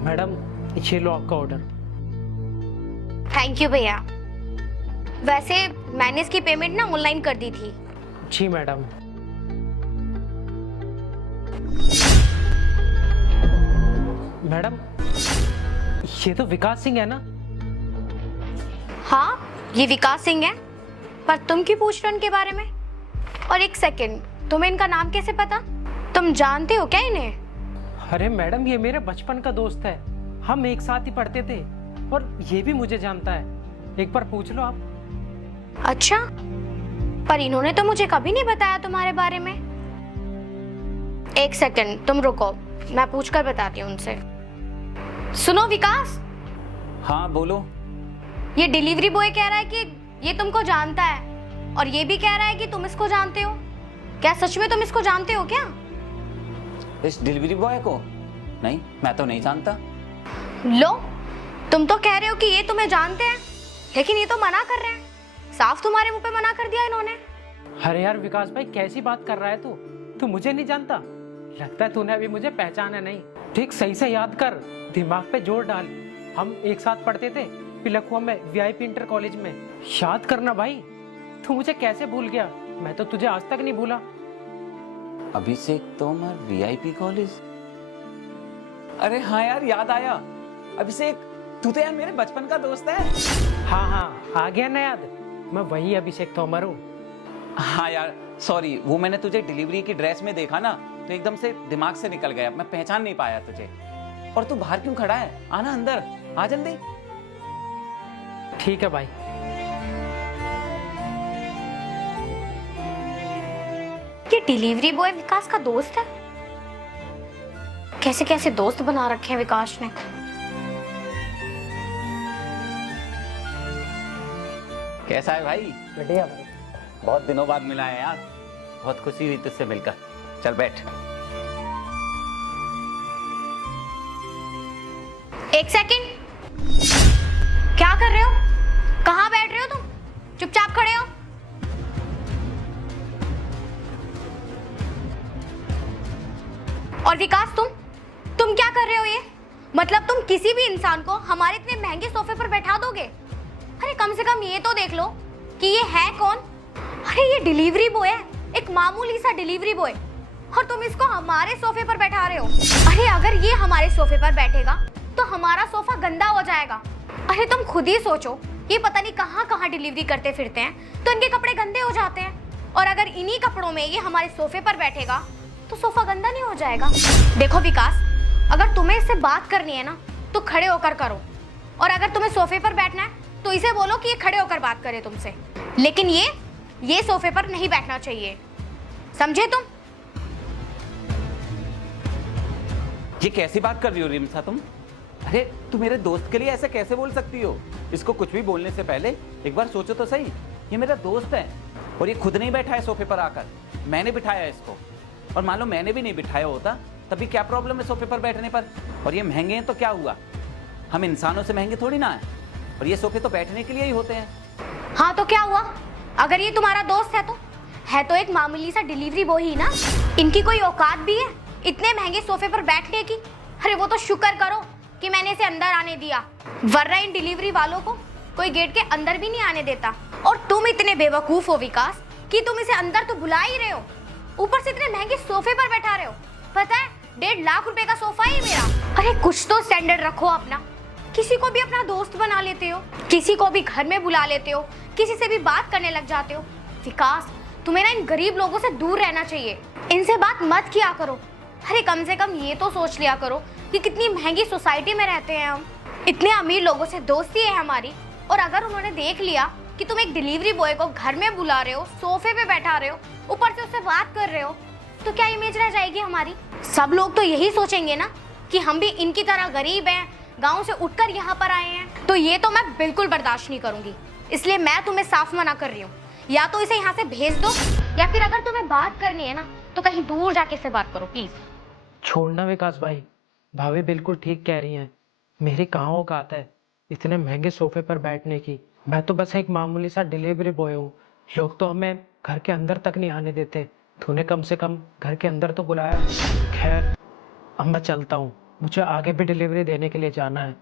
Madam, ये लो आपका order. Thank you भैया। वैसे मैंने इसकी पेमेंट ना ऑनलाइन कर दी थी। जी मैडम। मैडम, ये तो विकास सिंह है ना? हाँ, ये विकास सिंह है। पर तुम क्यों पूछ रहे हो इनके बारे में? और एक सेकंड, तुम्हें इनका नाम कैसे पता? तुम जानते हो क्या इन्हें? अरे मैडम, ये मेरे बचपन का दोस्त है। हम एक साथ ही पढ़ते थे और ये भी मुझे जानता है। एक बार पूछ लो आप। अच्छा, पर इन्होंने तो मुझे कभी नहीं बताया तुम्हारे बारे में। एक सेकंड तुम रुको, मैं पूछकर बताती हूँ उनसे। सुनो विकास। हाँ बोलो। ये डिलीवरी बॉय कह रहा है कि ये तुमको जानता है और ये भी कह रहा है कि तुम इसको जानते हो। क्या सच में तुम इसको जानते हो क्या? इस डिलीवरी बॉय को? नहीं, मैं तो नहीं जानता। लो, तुम तो कह रहे हो कि ये तुम्हें जानते हैं, लेकिन ये तो मना कर रहे हैं। साफ तुम्हारे मुंह पे मना कर दिया इन्होंने। अरे यार विकास भाई, कैसी बात कर रहा है तू मुझे नहीं जानता? लगता है तूने अभी मुझे पहचाना नहीं। ठीक सही से याद कर, दिमाग पे जोर डाल। हम एक साथ पढ़ते थे पिलखुआ में, वीआईपी इंटर कॉलेज में। याद करना भाई, तू मुझे कैसे भूल गया? मैं तो तुझे आज तक नहीं भूला। अभिषेक तोमर, वीआईपी कॉलेज। अरे हाँ यार, याद आया। अभिषेक, तू तो यार मेरे बचपन का दोस्त है। हाँ हाँ, आ गया ना याद? मैं वही अभिषेक तोमर हूँ। हाँ यार सॉरी, वो मैंने तुझे डिलीवरी की ड्रेस में देखा ना, तो एकदम से दिमाग से निकल गया। मैं पहचान नहीं पाया तुझे। और तू बाहर क्यों खड़ा है? आना अंदर, आ जल्दी। ठीक है भाई। ये डिलीवरी बॉय विकास का दोस्त है? कैसे कैसे दोस्त बना रखे हैं विकास ने। कैसा है भाई? बढ़िया भाई। बहुत दिनों बाद मिला है यार, बहुत खुशी हुई तुझसे मिलकर। चल बैठ। एक सेकंड, क्या कर रहे हो? कहाँ बैठ रहे हो तुम? चुपचाप खड़े हो। और विकास, तुम क्या कर रहे हो? ये मतलब तुम किसी भी इंसान को हमारे इतने महंगे सोफे पर बैठा दोगे? अरे कम से कम ये तो देख लो कि ये है कौन। अरे ये डिलीवरी बॉय है, एक मामूली सा डिलीवरी बॉय, और तुम इसको हमारे सोफे पर बैठा रहे हो। अरे अगर ये हमारे सोफे पर बैठेगा तो हमारा सोफा गंदा हो जाएगा। अरे तुम खुद ही सोचो, ये पता नहीं कहाँ कहाँ डिलीवरी करते फिरते हैं, तो इनके कपड़े गंदे हो जाते हैं। और अगर इन्हीं कपड़ों में ये हमारे सोफे पर बैठेगा तो सोफा गंदा नहीं हो जाएगा? देखो विकास, अगर तुम्हें इससे बात करनी है ना तो खड़े होकर करो, और अगर तुम्हें सोफे पर बैठना है तो इसे बोलो कि ये खड़े होकर बात करे तुमसे। लेकिन ये सोफे पर नहीं बैठना चाहिए, समझे तुम? ये कैसी बात कर रही हो रिमसा तुम? अरे तू मेरे दोस्त के लिए ऐसे कैसे बोल सकती हो? इसको कुछ भी बोलने से पहले एक बार सोचो तो सही। ये मेरा दोस्त है और ये खुद नहीं बैठा है सोफे पर आकर, मैंने बिठाया है इसको। और मान लो मैंने भी नहीं बिठाया होता तभी क्या प्रॉब्लम है सोफे पर बैठने पर? और ये महंगे हैं तो क्या हुआ? हम इंसानों से महंगे थोड़ी ना है, और ये सोफे तो बैठने के लिए ही होते हैं। हाँ तो क्या हुआ? अगर ये तुम्हारा दोस्त है तो एक मामूली सा डिलीवरी बॉय ही ना। इनकी कोई औकात भी है इतने महंगे सोफे पर बैठने की? अरे वो तो शुक्र करो कि मैंने इसे अंदर आने दिया, वरना इन डिलीवरी वालों को कोई गेट के अंदर भी नहीं आने देता। और तुम इतने बेवकूफ हो विकास कि तुम इसे अंदर तो बुला ही रहे हो, ऊपर से इतने महंगे सोफे पर बैठा रहे हो। पता है 1.5 लाख रुपए का सोफा है मेरा। अरे कुछ तो स्टैंडर्ड रखो अपना। किसी को भी अपना दोस्त बना लेते हो, किसी को भी घर में बुला लेते हो, किसी से भी बात करने लग जाते हो। विकास, तुम्हें ना इन गरीब लोगों से दूर रहना चाहिए, इनसे बात मत किया करो। अरे कम से कम ये तो सोच लिया करो कि कितनी महंगी सोसाइटी में रहते हैं हम। इतने अमीर लोगों से दोस्ती है हमारी, और अगर उन्होंने देख लिया कि तुम एक डिलीवरी बॉय को घर में बुला रहे हो, सोफे पे बैठा रहे हो, ऊपर से उससे बात कर रहे हो, तो क्या इमेज रह जाएगी हमारी? सब लोग तो यही सोचेंगे ना कि हम भी इनकी तरह गरीब हैं, गांव से उठकर यहाँ पर आए हैं। तो ये तो मैं बिल्कुल बर्दाश्त नहीं करूंगी, इसलिए मैं तुम्हें साफ मना कर रही हूँ। या तो इसे यहाँ से भेज दो, या फिर अगर तुम्हें बात करनी है ना तो कहीं दूर जाके से बात करो प्लीज। छोड़ना विकास भाई, भाभी बिल्कुल ठीक कह रही हैं। मेरी कहाँ औकात है इतने महंगे सोफे पर बैठने की? मैं तो बस एक मामूली सा डिलीवरी बॉय हूँ। लोग तो हमें घर के अंदर तक नहीं आने देते, तूने कम से कम घर के अंदर तो बुलाया। खैर, अब मैं चलता हूँ, मुझे आगे भी डिलीवरी देने के लिए जाना है।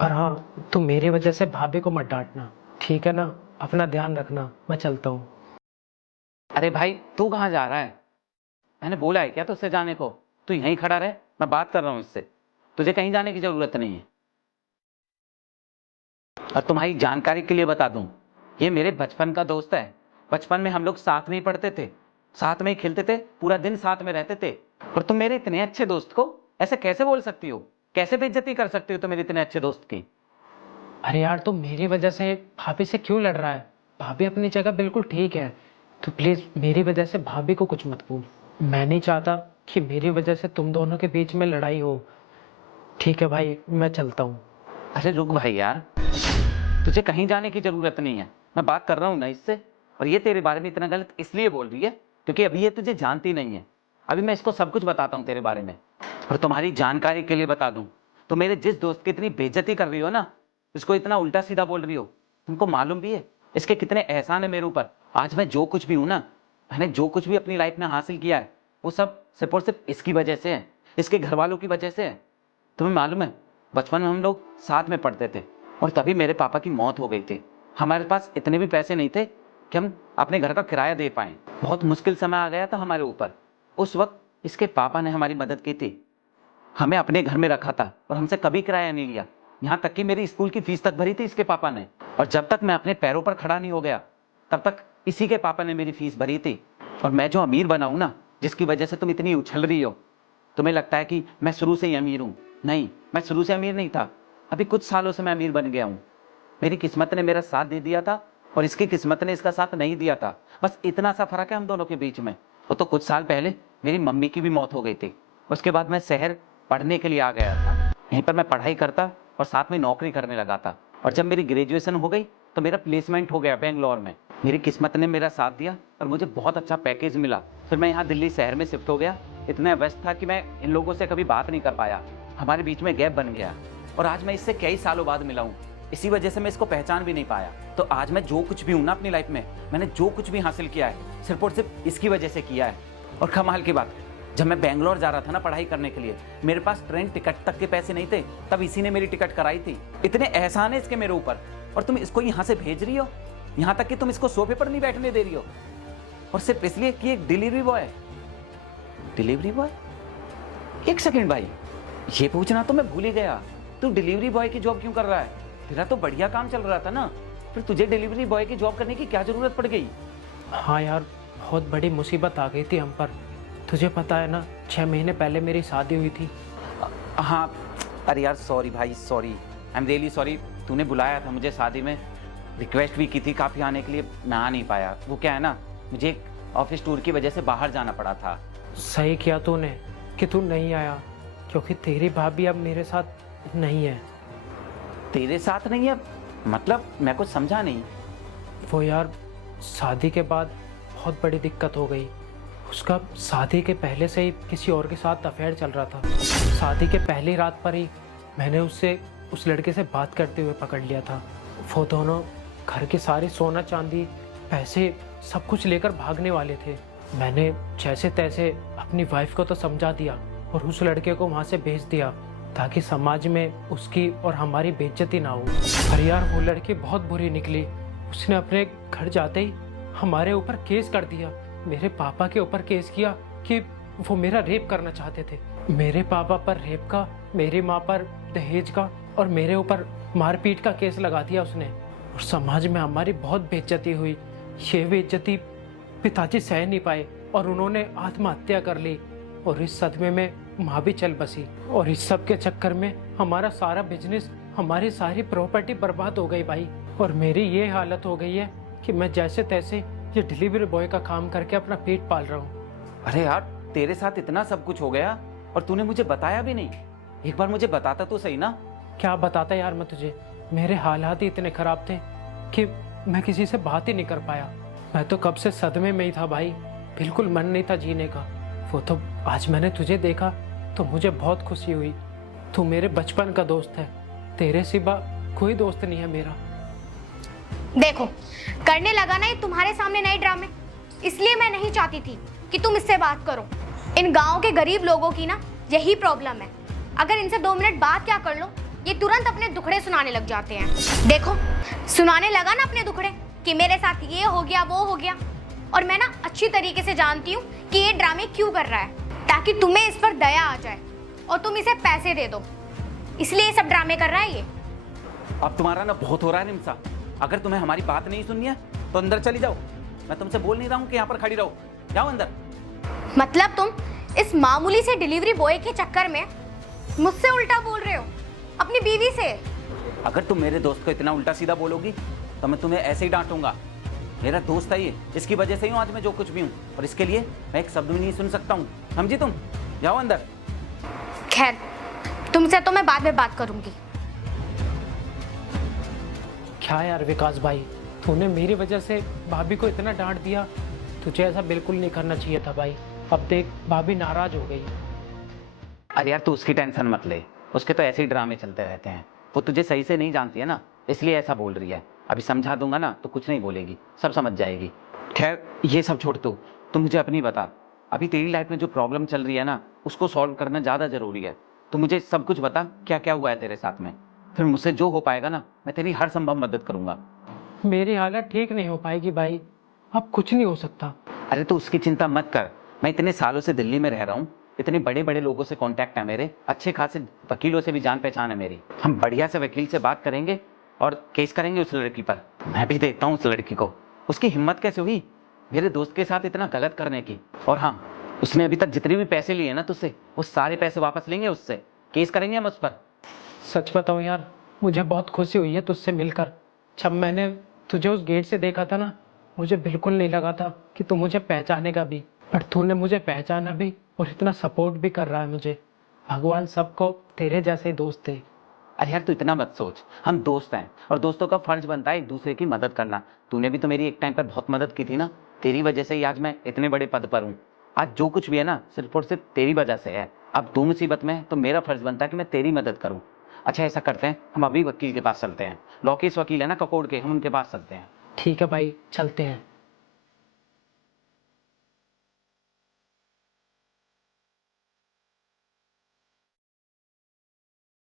और हाँ, तुम मेरी वजह से भाभी को मत डांटना, ठीक है ना? अपना ध्यान रखना, मैं चलता हूँ। अरे भाई तू कहाँ जा रहा है? मैंने बोला है क्या तुझसे जाने को? तू यहीं खड़ा रहे, मैं बात कर रहा हूँ इससे। तुझे कहीं जाने की जरूरत नहीं है। और तुम्हारी जानकारी के लिए बता दूं, ये मेरे बचपन का दोस्त है। बचपन में हम लोग साथ में ही पढ़ते थे, साथ में ही खेलते थे, पूरा दिन साथ में रहते थे। और तुम मेरे इतने अच्छे दोस्त को ऐसे कैसे बोल सकती हो? कैसे बेइज्जती कर सकती हो तुम मेरे इतने अच्छे दोस्त की? अरे यार, तुम मेरी वजह से भाभी से क्यों लड़ रहा है? भाभी अपनी जगह बिल्कुल ठीक है। तो प्लीज मेरी वजह से भाभी को कुछ मत बोल। मैं नहीं चाहता कि मेरी वजह से तुम दोनों के बीच में लड़ाई हो। ठीक है भाई, मैं चलता हूँ। अरे रुक भाई यार, तुझे कहीं जाने की जरूरत नहीं है, मैं बात कर रहा हूँ ना इससे। और ये तेरे बारे में इतना गलत इसलिए बोल रही है क्योंकि अभी ये तुझे जानती नहीं है। अभी मैं इसको सब कुछ बताता हूँ तेरे बारे में। और तुम्हारी जानकारी के लिए बता दूं, तो मेरे जिस दोस्त की इतनी बेइज्जती कर रही हो ना, इसको इतना उल्टा सीधा बोल रही हो, तुमको मालूम भी है इसके कितने एहसान है मेरे ऊपर? आज मैं जो कुछ भी हूं ना, मैंने जो कुछ भी अपनी लाइफ में हासिल किया है, वो सब सिर्फ और सिर्फ इसकी वजह से है, इसके घर वालों की वजह से है। तुम्हें मालूम है, बचपन में हम लोग साथ में पढ़ते थे और तभी मेरे पापा की मौत हो गई थी। हमारे पास इतने भी पैसे नहीं थे कि हम अपने घर का किराया दे पाएं। बहुत मुश्किल समय आ गया था हमारे ऊपर। उस वक्त इसके पापा ने हमारी मदद की थी, हमें अपने घर में रखा था और हमसे कभी किराया नहीं लिया। यहाँ तक कि मेरी स्कूल की फीस तक भरी थी इसके पापा ने। और जब तक मैं अपने पैरों पर खड़ा नहीं हो गया, तब तक इसी के पापा ने मेरी फीस भरी थी। और मैं जो अमीर बना हूं ना, जिसकी वजह से तुम इतनी उछल रही हो, तुम्हें लगता है कि मैं शुरू से ही अमीर हूँ। नहीं, मैं शुरू से अमीर नहीं था, अभी कुछ सालों से मैं अमीर बन गया हूँ। मेरी किस्मत ने मेरा साथ दे दिया था और इसकी किस्मत ने इसका साथ नहीं दिया था। बस इतना सा फर्क है हम दोनों के बीच में। वो तो कुछ साल पहले मेरी मम्मी की भी मौत हो गई थी। उसके बाद मैं शहर पढ़ने के लिए आ गया था। यहीं पर मैं पढ़ाई करता और साथ में नौकरी करने लगा था। और जब मेरी ग्रेजुएशन हो गई तो मेरा प्लेसमेंट हो गया बेंगलोर में। मेरी किस्मत ने मेरा साथ दिया और मुझे बहुत अच्छा पैकेज मिला। फिर मैं यहाँ दिल्ली शहर में शिफ्ट हो गया। इतना व्यस्त था कि मैं इन लोगों से कभी बात नहीं कर पाया, हमारे बीच में गैप बन गया। और आज मैं इससे कई सालों बाद मिला हूँ, इसी वजह से मैं इसको पहचान भी नहीं पाया। तो आज मैं जो कुछ भी हूँ ना अपनी लाइफ में, मैंने जो कुछ भी हासिल किया है सिर्फ और सिर्फ इसकी वजह से किया है। और कमाल की बात, जब मैं बेंगलोर जा रहा था ना पढ़ाई करने के लिए, मेरे पास ट्रेन टिकट तक के पैसे नहीं थे, तब इसी ने मेरी टिकट कराई थी। इतने एहसान है इसके मेरे ऊपर, और तुम इसको यहाँ से भेज रही हो, यहाँ तक कि तुम इसको सोफे पर नहीं बैठने दे रही हो, और सिर्फ इसलिए कि एक डिलीवरी बॉय है। Delivery boy? एक सेकेंड भाई, ये पूछना तो मैं भूल ही गया, तू डिलीवरी बॉय की जॉब क्यों कर रहा है? तेरा तो बढ़िया काम चल रहा था ना, फिर तुझे डिलीवरी बॉय की जॉब करने की क्या जरूरत पड़ गई? हाँ यार, बहुत बड़ी मुसीबत आ गई थी हम पर। तुझे पता है ना, 6 महीने पहले मेरी शादी हुई थी। हाँ, अरे यार सॉरी भाई, sorry, I am really sorry. तूने बुलाया था मुझे शादी में, रिक्वेस्ट भी की थी काफ़ी आने के लिए, मैं आ नहीं पाया। वो क्या है ना, मुझे एक ऑफिस टूर की वजह से बाहर जाना पड़ा था। सही किया तूने कि तू नहीं आया, क्योंकि तेरी भाभी अब मेरे साथ नहीं है। तेरे साथ नहीं है मतलब? मैं कुछ समझा नहीं। वो यार, शादी के बाद बहुत बड़ी दिक्कत हो गई। उसका शादी के पहले से ही किसी और के साथ अफेयर चल रहा था। शादी के पहली रात पर ही मैंने उससे उस लड़के से बात करते हुए पकड़ लिया था। वो दोनों घर की सारी सोना चांदी, पैसे, सब कुछ लेकर भागने वाले थे। मैंने जैसे तैसे अपनी वाइफ को तो समझा दिया और उस लड़के को वहाँ से भेज दिया, ताकि समाज में उसकी और हमारी बेइज्जती ना हो। पर यार, वो लड़की बहुत बुरी निकली। उसने अपने घर जाते ही हमारे ऊपर केस कर दिया, मेरे पापा के ऊपर केस किया कि वो मेरा रेप करना चाहते थे। मेरे पापा पर रेप का, मेरी माँ पर दहेज का और मेरे ऊपर मारपीट का केस लगा दिया उसने। और समाज में हमारी बहुत बेइज्जती हुई। ये बेइज्जती पिताजी सह नहीं पाए और उन्होंने आत्महत्या कर ली। और इस सदमे में माँ भी चल बसी। और इस सब के चक्कर में हमारा सारा बिजनेस, हमारी सारी प्रॉपर्टी बर्बाद हो गई भाई। और मेरी ये हालत हो गई है कि मैं जैसे तैसे ये डिलीवरी बॉय का काम करके अपना पेट पाल रहा हूँ। अरे यार, तेरे साथ इतना सब कुछ हो गया और तूने मुझे बताया भी नहीं। एक बार मुझे बताता तो सही ना। क्या बताता यार मैं तुझे, मेरे हालात ही इतने खराब थे कि मैं किसी से बात ही नहीं कर पाया। मैं तो कब से सदमे में ही था भाई, बिल्कुल मन नहीं था जीने का। वो तो आज मैंने तुझे देखा तो मुझे बहुत खुशी हुई। तू मेरे बचपन का दोस्त है, तेरे सिवा कोई दोस्त नहीं है मेरा। देखो, करने लगा ना ये तुम्हारे सामने नए ड्रामे, इसलिए मैं नहीं चाहती थी कि तुम इससे बात करो। इन गांव के गरीब लोगों की ना यही प्रॉब्लम है। अगर इनसे 2 मिनट बाद क्या कर लो, ये तुरंत अपने दुखड़े सुनाने लग जाते हैं। देखो, सुनाने लगा ना अपने दुखड़े कि मेरे साथ ये हो गया वो हो गया, और मैं ना अच्छी तरीके से जानती हूँ कि ये ड्रामे क्यों कर रहा है, ताकि तुम्हें इस पर दया आ जाए और तुम इसे पैसे दे दो, इसलिए ये सब ड्रामे कर रहा है ये। अब तुम्हारा ना बहुत हो रहा है रिमसा। अगर तुम्हें हमारी बात नहीं सुननी है तो अंदर चली जाओ। मैं तुमसे बोल नहीं रहा हूँ कि यहाँ पर खड़ी रहो, जाओ अंदर। मतलब तुम इस मामूली से डिलीवरी बॉय के चक्कर में मुझसे उल्टा बोल रहे हो अपनी बीवी से? अगर तुम मेरे दोस्त को इतना उल्टा सीधा बोलोगी तो मैं तुम्हें ऐसे ही डांटूंगा। मेरा दोस्त है ये, इसकी वजह से ही हूँ आज मैं जो कुछ भी हूँ, और इसके लिए मैं एक शब्द भी नहीं सुन सकता हूँ, समझी तुम? जाओ अंदर। खैर, तुमसे तो मैं बाद में बात करूंगी। क्या यार विकास भाई, तूने मेरी वजह से भाभी को इतना डांट दिया। तुझे ऐसा बिल्कुल नहीं करना चाहिए था भाई। अब देख, भाभी नाराज हो गई। अरे यार तू उसकी टेंशन मत ले, उसके तो ऐसे ही ड्रामे चलते रहते हैं। वो तुझे सही से नहीं जानती है ना, इसलिए ऐसा बोल रही है। अभी समझा दूंगा ना तो कुछ नहीं बोलेगी, सब समझ जाएगी। खैर ये सब छोड़ तू मुझे अपनी बता। अभी तेरी लाइफ में जो प्रॉब्लम चल रही है ना, उसको सॉल्व करना ज़्यादा जरूरी है। तू मुझे सब कुछ बता, क्या क्या हुआ है तेरे साथ में, फिर मुझसे जो हो पाएगा ना मैं तेरी हर संभव मदद करूंगा। मेरी हालत ठीक नहीं हो पाएगी भाई, अब कुछ नहीं हो सकता। अरे तो उसकी चिंता मत कर, मैं इतने सालों से दिल्ली में रह रहा हूँ, इतने बड़े बड़े लोगों से कांटेक्ट है मेरे, अच्छे खासे वकीलों से भी जान पहचान है मेरी। हम बढ़िया से वकील से बात करेंगे और केस करेंगे उस लड़की पर। मैं भी देखता हूँ उस लड़की को, उसकी हिम्मत कैसे हुई मेरे दोस्त के साथ इतना गलत करने की। और हाँ, उसने अभी तक जितने भी पैसे लिए ना तुझसे, वो सारे पैसे वापस लेंगे उससे, केस करेंगे हम उस पर। सच बताऊं यार, मुझे बहुत खुशी हुई है तुझसे मिलकर। जब मैंने तुझे उस गेट से देखा था ना, मुझे बिल्कुल नहीं लगा था कि तू मुझे पहचानेगा भी, पर तूने मुझे पहचाना भी और इतना सपोर्ट भी कर रहा है मुझे। भगवान सबको तेरे जैसे दोस्त दे। अरे यार तू इतना मत सोच, हम दोस्त हैं और दोस्तों का फर्ज बनता है एक दूसरे की मदद करना। तूने भी तो मेरी एक टाइम पर बहुत मदद की थी ना, तेरी वजह से ही आज मैं इतने बड़े पद पर हूँ। आज जो कुछ भी है ना, सिर्फ और सिर्फ तेरी वजह से है। अब तू मुसीबत में है तो मेरा फर्ज बनता है कि मैं तेरी मदद करूँ। अच्छा ऐसा करते हैं, हम अभी वकील के पास चलते हैं, लॉकेश वकील है ना ककोड़ के, हम उनके पास चलते हैं। ठीक है भाई, चलते हैं।